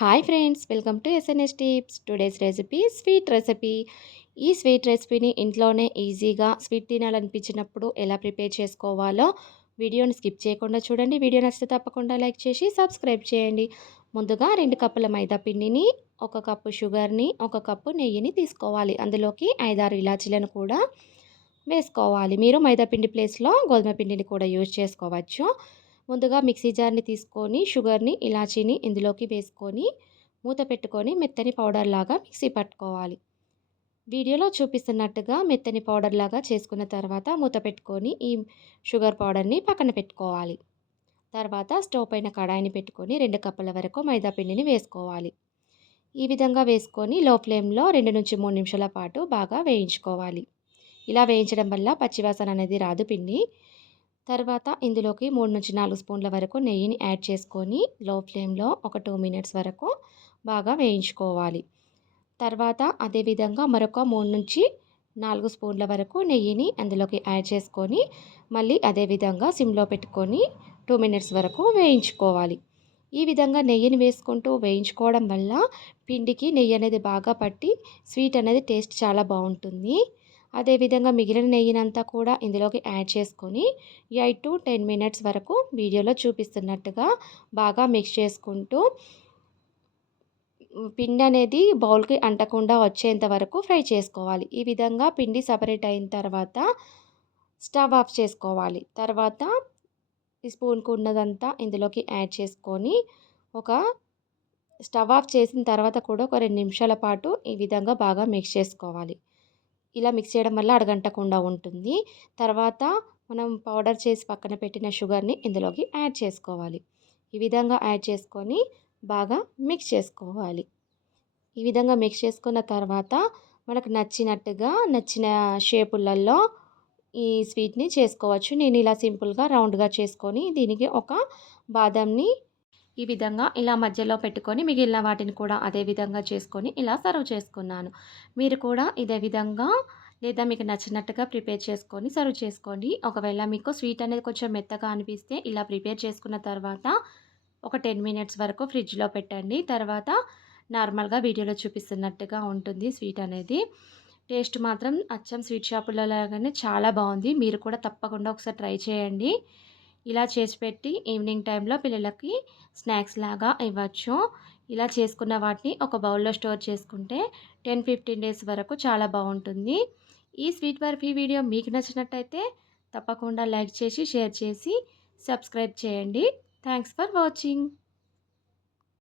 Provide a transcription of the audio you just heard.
Hi friends welcome to S N S tips today's recipe sweet recipe ఈ sweet రెసిపీని ఇంట్లోనే ఈజీగా sweet తినాలనిపించినప్పుడు ఎలా ప్రిపేర్ చేసుకోవాలో వీడియోని స్కిప్ చేయకుండా చూడండి. వీడియో నచ్చితే తప్పకుండా లైక్ చేసి సబ్స్క్రైబ్ చేయండి. ముందుగా రెండు కప్పుల మైదా పిండిని ఒక కప్పు షుగర్ని ఒక కప్పు నెయ్యిని తీసుకోవాలి. అందులోకి ఐదారు ఇలాచీలను కూడా వేసుకోవాలి. మీరు మైదా పిండి ప్లేస్లో గోధుమ పిండిని కూడా యూజ్ చేసుకోవచ్చు. ముందుగా మిక్సీ జార్ని తీసుకొని షుగర్ని ఇలాచీని ఇందులోకి వేసుకొని మూత పెట్టుకొని మెత్తని పౌడర్ లాగా మిక్సీ పట్టుకోవాలి. వీడియోలో చూపిస్తున్నట్టుగా మెత్తని పౌడర్ లాగా చేసుకున్న తర్వాత మూత పెట్టుకొని ఈ షుగర్ పౌడర్ని పక్కన పెట్టుకోవాలి. తర్వాత స్టవ్ పైన కడాయిని పెట్టుకొని రెండు కప్పుల వరకు మైదా పిండిని వేసుకోవాలి. ఈ విధంగా వేసుకొని లో ఫ్లేమ్లో రెండు నుంచి మూడు నిమిషాల పాటు బాగా వేయించుకోవాలి. ఇలా వేయించడం వల్ల పచ్చివాసన అనేది రాదు పిండి. తర్వాత ఇందులోకి మూడు నుంచి నాలుగు స్పూన్ల వరకు నెయ్యిని యాడ్ చేసుకొని లో ఫ్లేమ్లో ఒక టూ మినిట్స్ వరకు బాగా వేయించుకోవాలి. తర్వాత అదేవిధంగా మరొక మూడు నుంచి నాలుగు స్పూన్ల వరకు నెయ్యిని అందులోకి యాడ్ చేసుకొని మళ్ళీ అదేవిధంగా సిమ్లో పెట్టుకొని టూ మినిట్స్ వరకు వేయించుకోవాలి. ఈ విధంగా నెయ్యిని వేసుకుంటూ వేయించుకోవడం వల్ల పిండికి నెయ్యి అనేది బాగా పట్టి స్వీట్ అనేది టేస్ట్ చాలా బాగుంటుంది. అదేవిధంగా మిగిలిన నెయ్యినంతా కూడా ఇందులోకి యాడ్ చేసుకొని ఎయిట్ టు టెన్ మినిట్స్ వరకు వీడియోలో చూపిస్తున్నట్టుగా బాగా మిక్స్ చేసుకుంటూ పిండి అనేది బౌల్కి అంటకుండా వచ్చేంత వరకు ఫ్రై చేసుకోవాలి. ఈ విధంగా పిండి సపరేట్ అయిన తర్వాత స్టవ్ ఆఫ్ చేసుకోవాలి. తర్వాత ఈ స్పూన్కు ఉన్నదంతా ఇందులోకి యాడ్ చేసుకొని ఒక స్టవ్ ఆఫ్ చేసిన తర్వాత కూడా ఒక రెండు నిమిషాల పాటు ఈ విధంగా బాగా మిక్స్ చేసుకోవాలి. ఇలా మిక్స్ చేయడం వల్ల అడగంటకుండా ఉంటుంది. తర్వాత మనం పౌడర్ చేసి పక్కన పెట్టిన షుగర్ని ఇందులోకి యాడ్ చేసుకోవాలి. ఈ విధంగా యాడ్ చేసుకొని బాగా మిక్స్ చేసుకోవాలి. ఈ విధంగా మిక్స్ చేసుకున్న తర్వాత మనకు నచ్చినట్టుగా నచ్చిన షేపులలో ఈ స్వీట్ని చేసుకోవచ్చు. నేను ఇలా సింపుల్గా రౌండ్గా చేసుకొని దీనికి ఒక బాదంని ఈ విధంగా ఇలా మధ్యలో పెట్టుకొని మిగిలిన వాటిని కూడా అదే విధంగా చేసుకొని ఇలా సర్వ్ చేసుకున్నాను. మీరు కూడా ఇదే విధంగా లేదా మీకు నచ్చినట్టుగా ప్రిపేర్ చేసుకొని సర్వ్ చేసుకోండి. ఒకవేళ మీకు స్వీట్ అనేది కొంచెం మెత్తగా అనిపిస్తే ఇలా ప్రిపేర్ చేసుకున్న తర్వాత ఒక టెన్ మినిట్స్ వరకు ఫ్రిడ్జ్లో పెట్టండి. తర్వాత నార్మల్గా వీడియోలో చూపిస్తున్నట్టుగా ఉంటుంది స్వీట్ అనేది. టేస్ట్ మాత్రం అచ్చం స్వీట్ షాపులలో లాగానే చాలా బాగుంది. మీరు కూడా తప్పకుండా ఒకసారి ట్రై చేయండి. ఇలా చేసి పెట్టి ఈవినింగ్ టైంలో పిల్లలకి స్నాక్స్ లాగా ఇవ్వచ్చు. ఇలా చేసుకున్న వాటిని ఒక బౌల్లో స్టోర్ చేసుకుంటే టెన్ ఫిఫ్టీన్ డేస్ వరకు చాలా బాగుంటుంది. ఈ స్వీట్ బర్ఫీ వీడియో మీకు నచ్చినట్టయితే తప్పకుండా లైక్ చేసి షేర్ చేసి సబ్స్క్రైబ్ చేయండి. Thanks for watching.